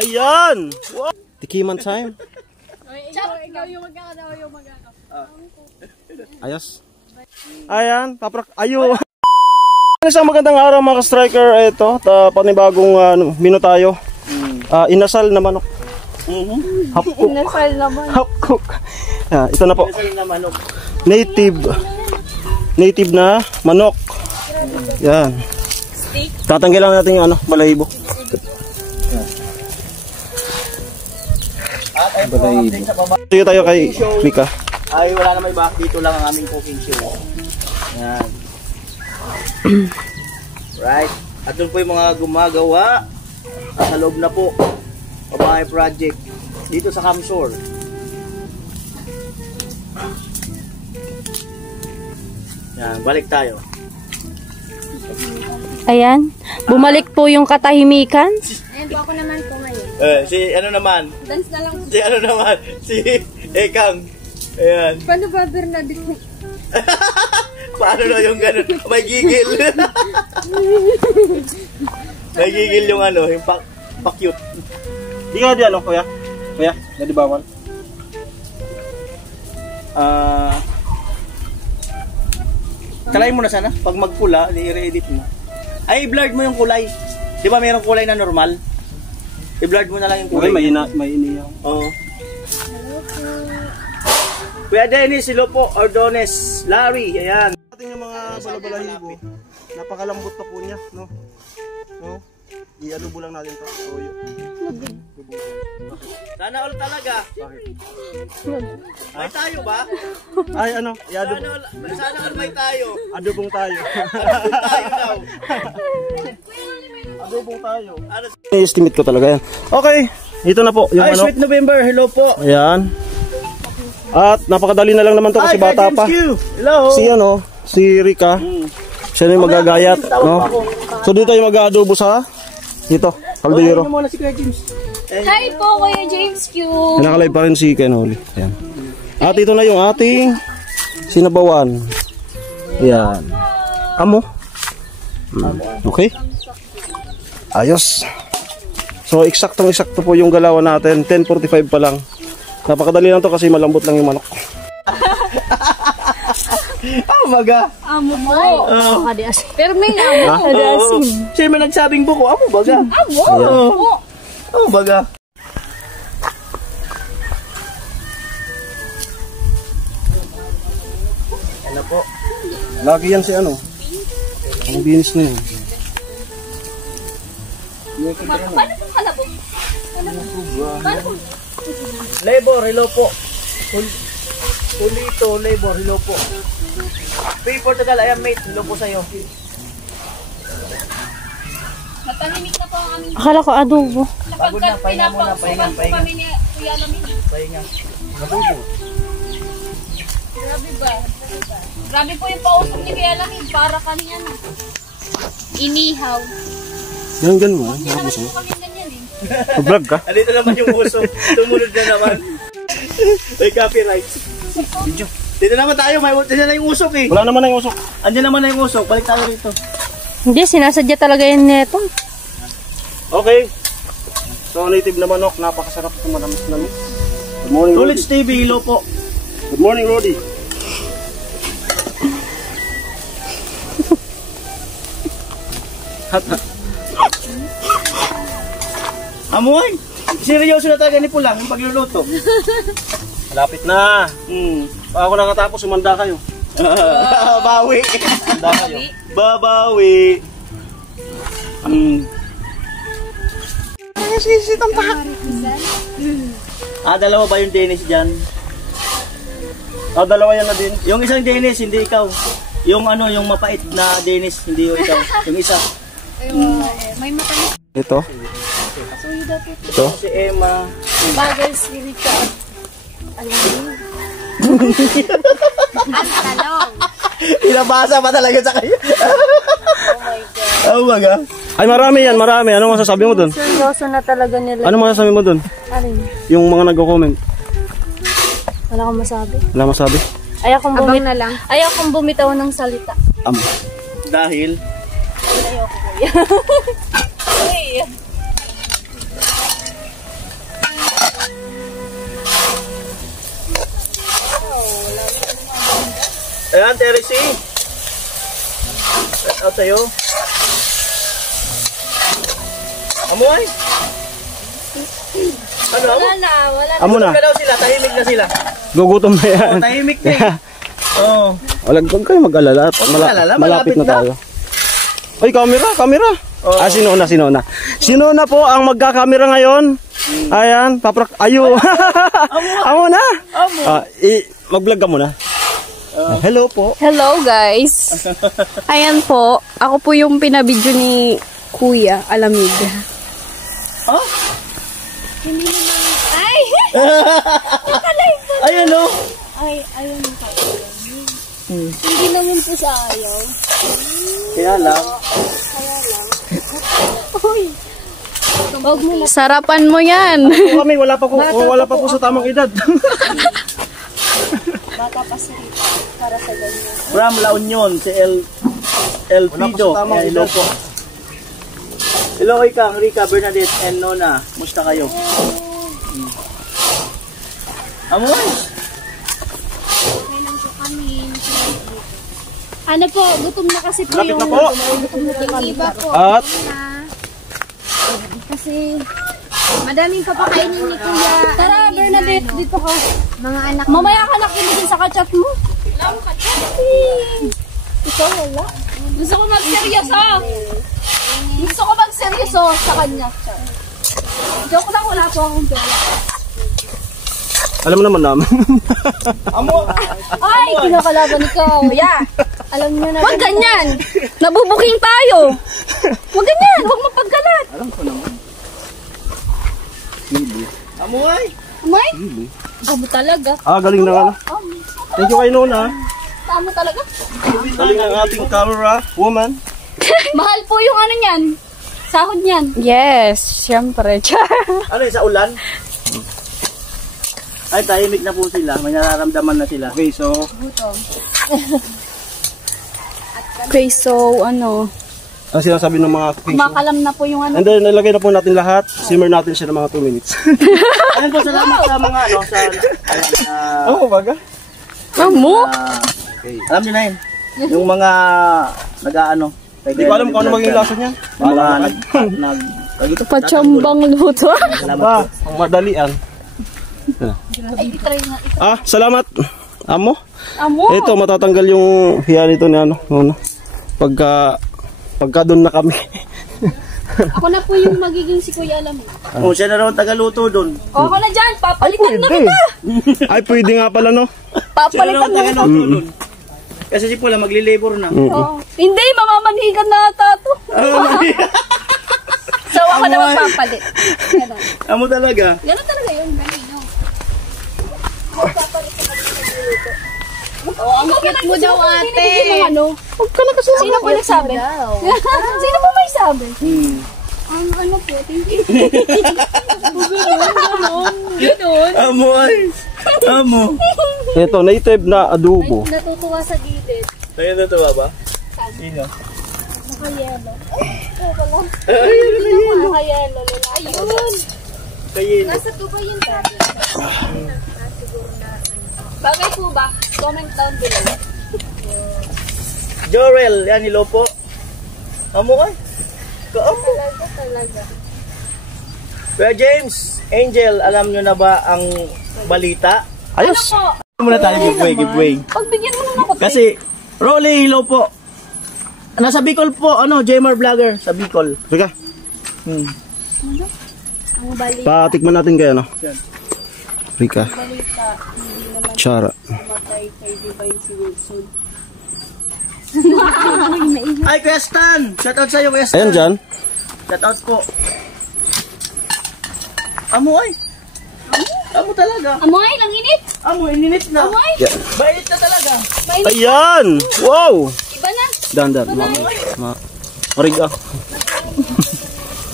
Ayan! Wow. Tikiman time. Ikaw yung magkakadaw yung Ayos. Ayan, ayo. Isang magandang araw mga ka-striker. Ito, panibagong menu tayo. Inasal na manok. Half cook. Inasal na manok. Half cook. Ito na po. Inasal na manok. Native na manok. Yan. Tatanggal lang natin yung balahibo. At ay po update sa baba. Tuyo tayo kay Mika. Ay wala na may back, dito lang ang aming cooking show. Yan. Right. At doon po yung mga gumagawa sa loob na po. Babae project. Dito sa Camsor. Yan, balik tayo. Ayan, bumalik po yung katahimikan. Ayan po ako naman po ngayon. Si ano naman? Dance na lang po. Si ano naman? Si Ekang. Ayan. Paano ba Bernadette? Paano na yung gano'n? May gigil. May gigil yung yung pa-cute. Di ka di kuya? Kuya, na di bawal? Try mo na sana. Pag magpula, i-re-edit mo. Ay, i-blurred mo yung kulay. Di ba mayroong kulay na normal? I-blurred mo na lang yung kulay. Okay, may iniyaw. Oo. Kuya Dennis, silo po, Ordones, Larry, ayan. Ating yung mga balabalahibo, napakalambot pa po niya, no? No? I-alubo lang natin ito. Sana all talaga. Bakit? May tayo ba? Ay, i-adobo. Sana all may tayo. Adobong tayo. Tayo daw. Adobong tayo. Ano? I-estimate ko talaga yan. Okay, ito na po. Yung Ay, Sweet November, hello po. Ayan. At napakadali na lang naman to kasi bata pa. Hello. Si Rika. Siya na yung magagayat, no? So dito yung mag-adobo sa dito, kaldero. Hi po, Kuya James Q. Nakalay pa rin si Ken Oli. Ayan. At ito na yung ating sinabawan. Ayan. Amo. Okay. Ayos. So eksaktong po yung galawan natin. 10:45 pa lang. Napakadali lang to kasi malambot lang yung manok. Baga. Amo po. Pero may amo. Kadiasin. Siya may nagsabing buko. Amo baga. Amo. Baga. Ano po? Lagi yan si Ang binis na yun. Paano pong kalabog? Labor, hello po. Pulito, labor, hello po. Pay Portugal, I am mate, hello po sa'yo. Matahimik na po ang aming... Akala ko adobo. Pagod na, pahinga muna, pahinga. kami ni Kuya Lamin. Pahinga. Adobo. Grabe ba? Grabe po yung pausok ni Kuya Lamin. Para kanina na. Inihaw. Ganyan mo. Hindi naman po kami ganyan eh. Vlog ka? Andito naman yung uso. Tumunod na naman. May copyright. Video. Dito naman tayo. Dito na yung usok eh. Wala naman na yung usok. Andiyan naman na yung usok. Balik tayo rito. Hindi, sinasadya talaga yan neto. Okay. So native na manok. Napakasarap ito, manamis-namis. Good morning, Rodi. Tulids TV, hello po. Good morning, Rodi. Amoy! Seryoso na talaga ni Pulang yung pagluluto. Malapit na. Ako nakatapos, sumanda kayo. Bawi. Sumanda kayo. Babawi. Dalawa ba yung Dennis dyan? Dalawa yan na din. Yung isang Dennis, hindi ikaw. Yung yung mapait na Dennis, hindi yung ikaw. Yung isa. May matamis. Ito. Ito. Si Emma. Bagay si Richard. Alam mo. Ang talong. Pinabasa pa talaga sa kayo. Oh my God. Ay, marami yan, marami. Ano masasabi mo dun? Seryoso na talaga nila. Ano masasabi mo dun? Alin? Yung mga nagko-comment. Wala akong masabi. Wala masabi? Ayaw kong bumitaw ng salita. Dahil? Ayoko kuya. eh. Ayan, Teresi. Shout out sa'yo. Amoy? Ano, amo? Wala na. Amo na. Gutom na daw sila, tahimik na sila. Gugutom na yan. Oh, tahimik na eh. Oo. Huwag kayo mag-alala. mag-alala, Malapit na malapit na. tayo. Ay, camera. Oo. Sinona. Sinona po ang magkakamera ngayon. Ayan, ayo. Amo na. Mag-vlog ka muna. Hello po. Hello guys. Ayan po. Ako po yung pinabidyo ni Kuya Alamig. Oh? Ay! Ayan o. Ay, ayun yung kaya. Hindi naman po sa ayaw. Kaya lang. Wag mo na. Sarapan mo yan. Kami, wala pa po sa tamang edad. Baka pa para sa ganyan. From La Union, si El Pido. Ayan, hello po. Hello kay Kang, Rica, Bernadette, and Nona. Musta kayo? Amoy? Okay lang po kami. Ano po, gutom na kasi po Lapit yung... na po. Gutom na po kami. Iba po. At Kasi madaming papakainin ni Kuya. Tara, Bernadette, dito ka. Mga anak. Mamaya ka nakinig sa kachat mo. Wala akong kachat. Ikaw wala. Gusto ko mag-seryoso. Gusto ko mag-seryoso sa kanya. Joke lang, wala po akong pera. alam mo naman namin. Amo? Ay, kinakalaban ikaw. Yeah. Alam niyo na. Huwag ganyan. Nabubuking tayo. Huwag ganyan. Huwag mapagkalat. Alam ko naman. Amoy? Amay? Amo talaga. Galing na nga. Thank you kay Nona. Amo talaga. Galing ang ating camera woman. Mahal po yung ano niyan. Sahod niyan. Yes, syempre. Ano yun, sa ulan? Ay, tahimik na po sila. May nararamdaman na sila. Okay, so Okay, so ano, ang sinasabi ng mga fish. kumakalam na po yung ano. And then, nilagay na po natin lahat. Simmer natin siya ng mga 2 minutes. Ayun po, salamat sa mga ano, sa... Baga? Amo? Okay. Alam niyo na yun. Yung mga nag-ano. Hindi ko alam kung ano magiging lasa niya. Yung mga nag... Pachambang luto. Ba, ang madalian. Ay, try nga. Salamat. Amo. Amo? Ito, matatanggal yung hiya nito ni ano. Pagka doon na kami. Ako na po yung magiging si Kuya Alamig. Oh, siya na raw ang tagaluto doon. Ako na dyan, papalitan na kita. Ay, pwede nga pala, no? Siya na raw Papalitan ang na kita. tagaluto doon. Kasi si Pula magli-labor na. Oo. Hindi, mamamanhigan na ata to. So, ako na magpapalit. Ganon. Amo talaga. Ganon talaga yun. Ganino. Magpapalit ka sa luto. Ang cute mo daw, ate. Ano? Huwag ka na kasi. Sino po nagsabi? Sino po may sabi? Ano po? Thank you. Ganon. Amo ay. Amo. Ito, native na adobo. Natutuwa sa gilid. Ayun na tuwa ba? Sino? Nakayelo. Nakayelo. Ayun. Kayin. Nasa tuba yun dati. Bagay po ba? Comment down below. Jorel, yan nilo po. Amo ay. Kaamo. Talaga. Kuya James, Angel, alam nyo na ba ang balita? Ayos. Ano po? Muna tayo giveaway. Pagbigyan mo naman ako. Kasi, Rolly, hello po. Nasa Bicol po, Jmar Vlogger sa Bicol. Teka, Ang balita. patikman natin kayo, no? Yan. Rika. Balita. Hindi naman Chara. matay kay Divine si Wilson. Ay, Kuya Stan! Shoutout sa'yo, Kuya Stan. Ayan dyan. Shoutout po. Amo ay. Amo talaga. Amoy, lang init. Amo, ininit na. Amoy. Yeah. Mainit na talaga. Ayan! Wow! Iba na. Dandan. Marig ah.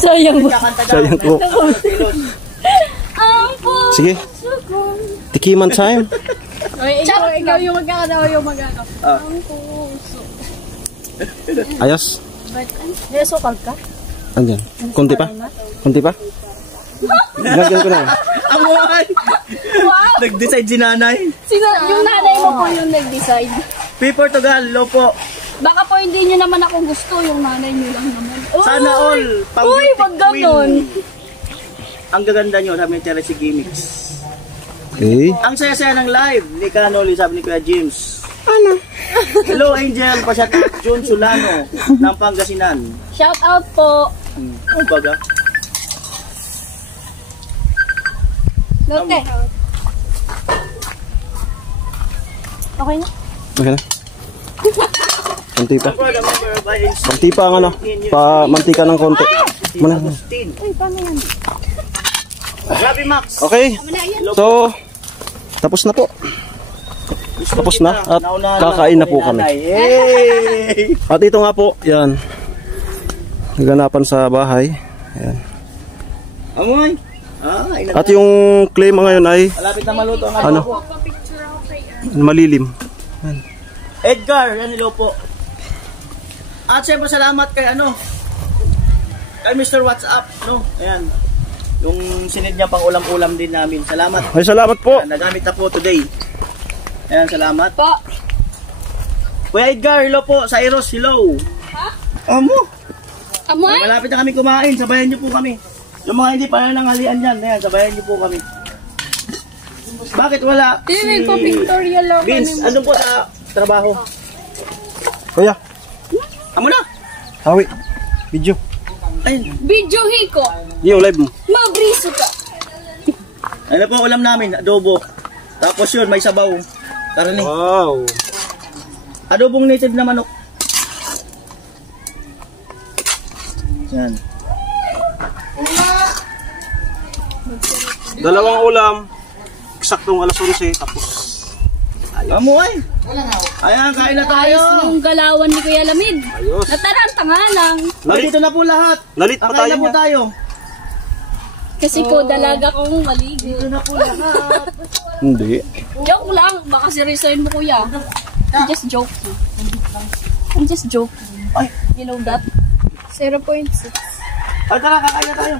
Sayang ba? Kakanta daw. Sayang po. Ang puso Sige. ko. Tikiman time. Ikaw yung magkakadaw yung magkakaw. Ah. Ang puso. Ayos. May sukal ka? Andyan. Kunti pa? Kunti pa? Lagyan ko na. Amoy! Wow! Nag-decide si nanay. Yung nanay mo po yung nag-decide. P. Portugal, lopo. Baka po hindi nyo naman ako gusto, yung nanay nyo lang naman. Sana all. Uy, wag ganon. Ang gaganda nyo, sabi ni Teresa Gimmicks. Okay. Ang saya-saya ng live ni Canoli, sabi ni Kuya James. Ano? Hello Angel, pa-shout out June Solano ng Pangasinan. Shout out po. Ang baga. Lote. Okay na? Okay na. Kunti pa. For the member by Kunti pa ang ano. Mantika ng konti. Muna. Agustin. Uy, paano yan? Grabe Max. Okay. So, tapos na po. Tapos na at kakain na po kami. Hey! At ito nga po, yan. Naganapan sa bahay. Ayan. Amoy. At yung klima ngayon ay Malapit na maluto ang ano? Malilim. Edgar, yan hello po. At siyempre salamat kay ano? Kay Mr. WhatsApp, no? Ayan. Yung sinid niya pang ulam-ulam din namin. Salamat. Ay, salamat po. Ayan, nagamit na po today. Ayan, salamat. Po. Kuya Edgar, hello po. Cyrus, hello. Ha? Amo. Amoy? Malapit na kami kumain. Sabayan niyo po kami. Yung mga hindi pa nanghalian dyan. Ayan, sabayan niyo po kami. Bakit wala Hindi ko pictorial lang. Vince, andun po sa trabaho. Kuya, Amo na. hawi. Video. Ayun. Video hiko. Yung live mo. Mabriso ka. Ano po ulam namin? Adobo. Tapos yun, may sabaw. Karne. Wow. Adobong native na manok. Yan. Dalawang ulam. Eksaktong alas 11 tapos. Amo ay. Ayan, kain na tayo. Ayos yung galawan ni Kuya Lamid. Ayos. Nataranta nga lang. Nandito na po lahat. Lalit pa Kain tayo na po niya. tayo. Kasi po dalaga kong maligo. Dito na po lahat. Hindi. Joke lang. Baka seryosoin mo Kuya. I'm just joking. I'm just joking. Ay. You know that? 0.6. Ay, tara, kakain na tayo.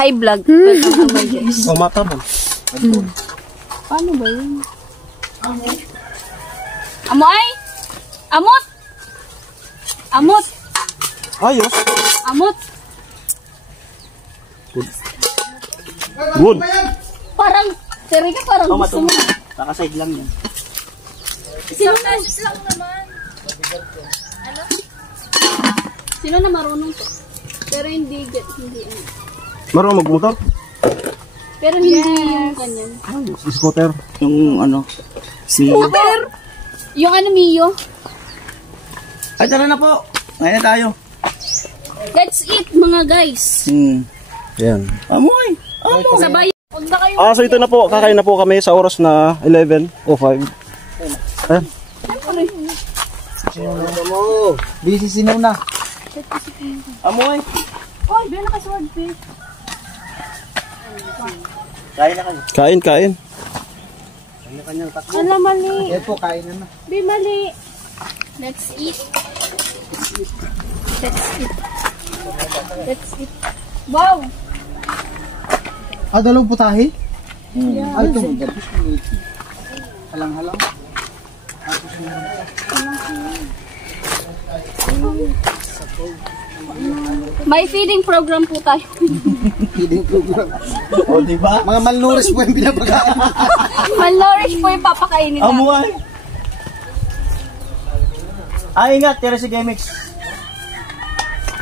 Hi vlog. Welcome to my guys. Oh, mata mo. Paano ba yun? Amoy? Amot? Amot? Ayos. Amot? Good. Parang, Terika parang Oh, gusto mo. Nakaside lang yan. Sino na? lang naman. Ano? Sino na marunong to? Pero hindi ano. Marunong magmotor? Pero hindi yung ganyan. Scooter. Yung ano, si... Scooter? Yung ano, Mio? Ay, tara na po. Ngayon na tayo. Let's eat, mga guys. Yan. Amoy. Amo. Sabay. Huwag na kayo. So ito na po. Kakain na po kami sa oras na 11:05. Ayan. Busy si Nuna. Amoy. Oy, bilang naka-sword fish. Kain na kayo. Kain. Ala, mali. Ito, kain na na. Di mali. Let's eat. Let's eat. Let's eat. Wow! Dalawang putahe? Yeah. Ito mo, gabis mo. Halang-halang. May feeding program po tayo. Feeding program. O, diba? Mga malnourished po yung pinapagain. Malnourished po yung papakainin natin. Amoy. Ay, ingat. Tira si Gemix.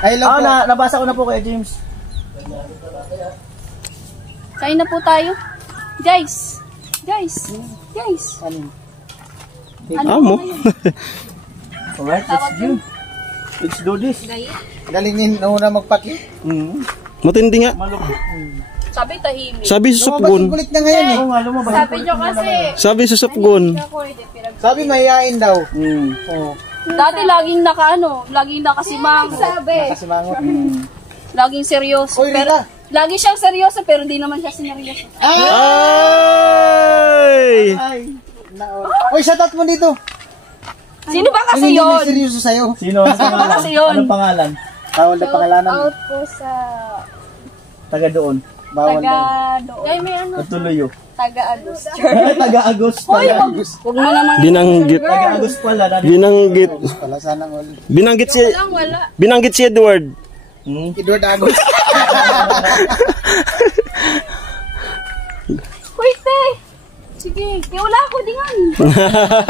Ay, lang po. Nabasa ko na po kay James. Kain na po tayo. Guys. Amo. Alright, let's do this. Galingin na una magpaki. Matindi nga. Sabi tahimik. Sabi sa Supgon. Kulit na ngayon eh. Oo nga, lumabas. Sabi nyo kasi. Sabi sa Supgon. Sabi mahihain daw. Oo. Dati laging laging nakasimang. Sabi. Nakasimangot. Laging seryoso. Oy, Pero, Rita. lagi siyang seryoso pero hindi naman siya sineryoso. Ay! Ay. Oy, shoutout mo dito. Sino ba kasi Hindi yun? seryoso sa'yo. Sino? Anong pangalan? kasi yun? Anong pangalan? Bawal na pangalanan. Out po sa Taga doon. Bawal taga na. doon. Ay, may ano. Tuloy yun. Taga Agus. Taga Agos Hoy, pala. huwag mo naman. Binanggit. Taga Agos pala. Binanggit. Pala sana all. Wala. Binanggit si Edward. Edward Agos. Wait, eh. Sige, kaya wala ako dingan.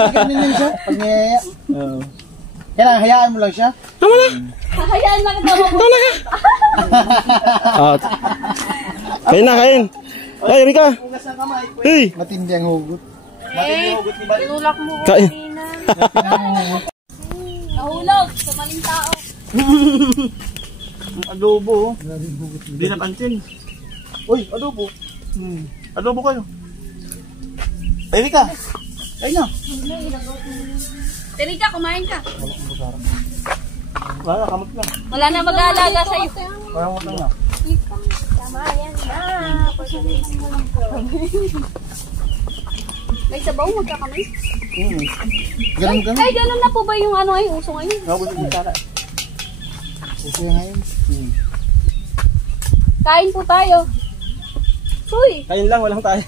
Ganun lang siya. Pag niyaya. Oo. Kailangan hayaan mo lang siya. Hayaan na kita. Ah. Kain na, kain. Ay, Rika. Hugas ng kamay. Hey, Matindi ang hugot. Eh, tinulak mo ko kain. kanina. Nahulog sa maling tao. Ang adobo. Hindi napansin. Uy, adobo. Adobo kayo. Ay, Rika. Ay na. Terika, kumain ka. Wala, kamot lang. Wala na mag-aalaga sa'yo. Parang utang na. Tama yan na. May sabaw, magkakamay. Ganun ganun. Ay, ganun na po ba yung ano ay uso ngayon? Nakabot mo tara. Kasi ngayon. Kain po tayo. Uy! Kain lang, walang tayo.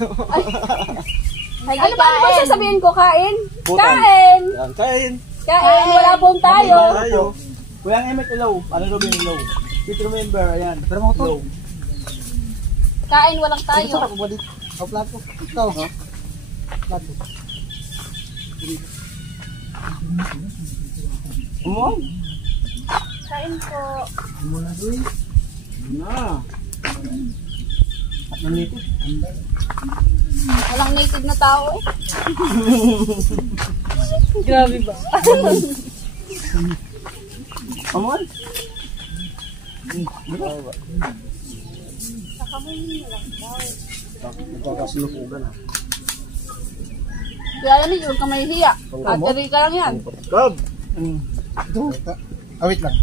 Ano ba sasabihin ko? Kain? Putan. Kain! Yan, kain. Kain! Wala pong tayo. Tayo. Kuya ang Emmet, hello. Ano Robin, hello. Dito member, ayan. Pero mo to. Kain, walang tayo. Sarap ko ba dito? O plato. Ikaw ha? Plato. Umong? Kain po. Muna doon. Na. At nanito. Walang native na tao eh. Grabe ba? Amon? Sa kamay walang tao. Nagkakasulukugan ha. Kaya yan yung kamay hiya. Kateri ka lang yan. Gab. Ito. Wait lang.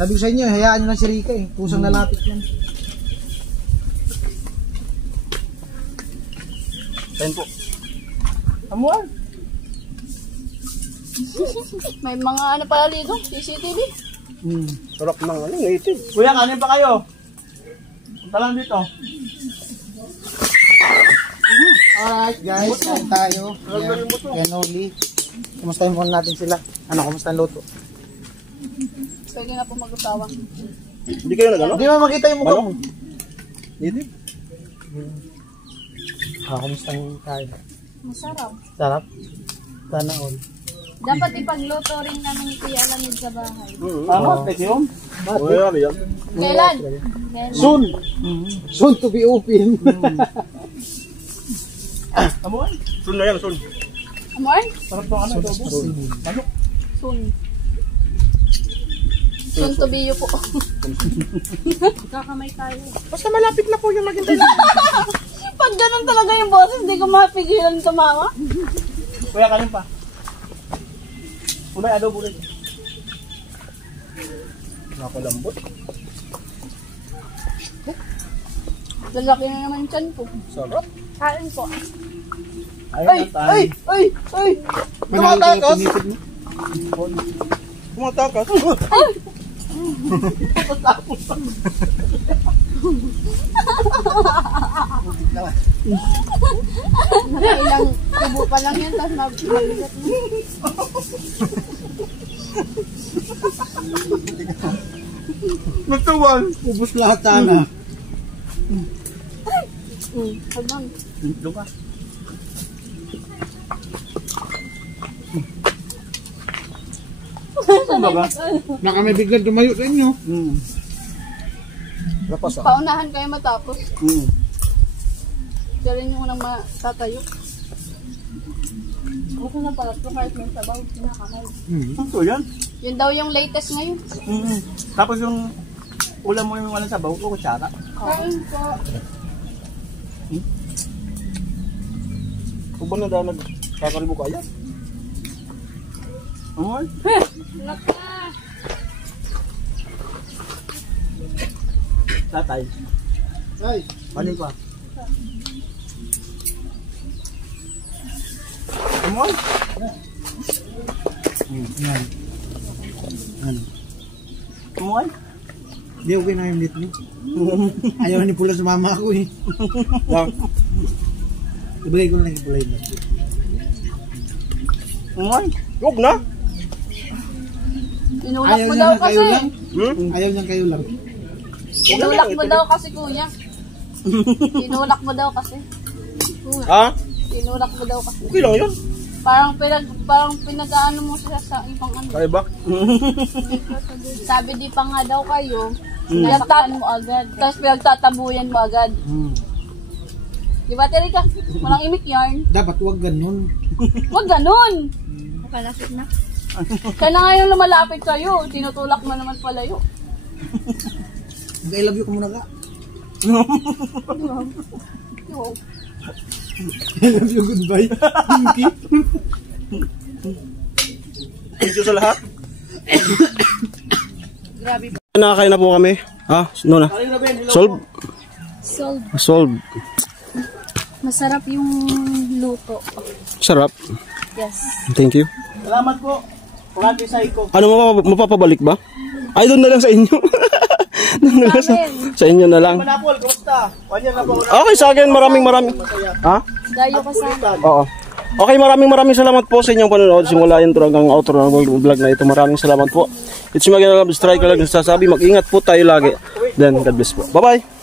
Sabi ko sa inyo, hayaan nyo lang si Rika eh. Kusang nalapit yan. Kain po. Amon? May mga ano pala dito, CCTV. Sarap ng ano, native. Kuya, kanin pa kayo? Punta lang dito. Alright guys, kain tayo. Yan, yan Oli. Kumustahin muna natin sila. Ano, kumusta ang luto? Pwede na po mag-usawa. Hindi kayo nag-ano? Hindi mo makita yung mukha mo. Native? Kumusta ang kain? Masarap. Sarap. Sana all. Dapat ipagluto rin namin ni Kuya Alamid sa bahay. Tama, thank you. Uy, ano yan? Kailan? Kailan? Soon! Soon to be open. Amon? Sun na yan, sun. Amor? Sarap to ano, adobo. Manok. Soon. Soon to be you po. Kakamay tayo. Basta malapit na po yung maghintay. Pag ganun talaga yung boses, hindi ko mapigilan tumawa. Kuya, kanin pa. Umay adobo rin. Nakalambot. Lalaki na naman yung tiyan ko. Sarap. Kain po. Ay! Tumatakas! Kumatakas. Nakailang tubo pa lang yun, tapos mabigat mo. Natuwal! Ubus lahat sana. Habang. Doon ka. Ano ba? Na kami biglang tumayo sa inyo. Lapas ah. Paunahan kayo matapos. Siya rin yung unang matatayo. Okay na pala ito kahit may sabaw, sinakamay. Ito yan. Yun daw yung latest ngayon. Tapos yung ulam mo yung walang sabaw, o kutsara. Kain po. Kung ba na daw nagkakalbo kaya? Amon? Naka. Tatay. Ay, Kanin pa. Amoy. Yan. Ano? Amoy. Di okay na yung lit niyo. Ayaw ni Pula sumama ako eh. Ibigay ko lang yung Pula yun. Amoy. Huwag na. Tinulak Ayaw mo niya daw na kayo kasi. lang. Ayaw niya kayo lang. Tinulak mo daw kasi, kuya. Tinulak mo daw kasi. Ha? Tinulak mo daw kasi. Okay lang yun. Parang pinag-ano mo siya sa ibang ano. Kaya ba? Sabi di pa nga daw kayo, sinasaktan mo agad. Tapos pinagtatabuyan mo agad. Di ba, Terika? Walang imik yarn. Dapat wag ganun. Huwag ganun! Makalapit na. Kaya na ngayon lumalapit kayo, tinutulak mo naman palayo. I love you ko muna ka. Yo. I love you, goodbye. Thank you. Thank you sa lahat. Grabe. Nakakain na po kami. Ha? No na. Solve? Solve. Masarap yung luto. Sarap. Yes. Thank you. Salamat po. Pagkati sa iko. Ano, mapapabalik ba? Ay, doon na lang sa inyo. Doon na lang sa inyo na lang. Manapol, kumusta? 1 year na po. Okay, sa akin, maraming. Ha? Dayo ka sa... Oo. Okay, maraming salamat po sa inyong panonood. Simula intro hanggang outro ng vlog na ito. Maraming salamat po. It's Magina Love Striker lang nagsasabi. Mag-ingat po tayo lagi. Then, God bless po. Bye-bye.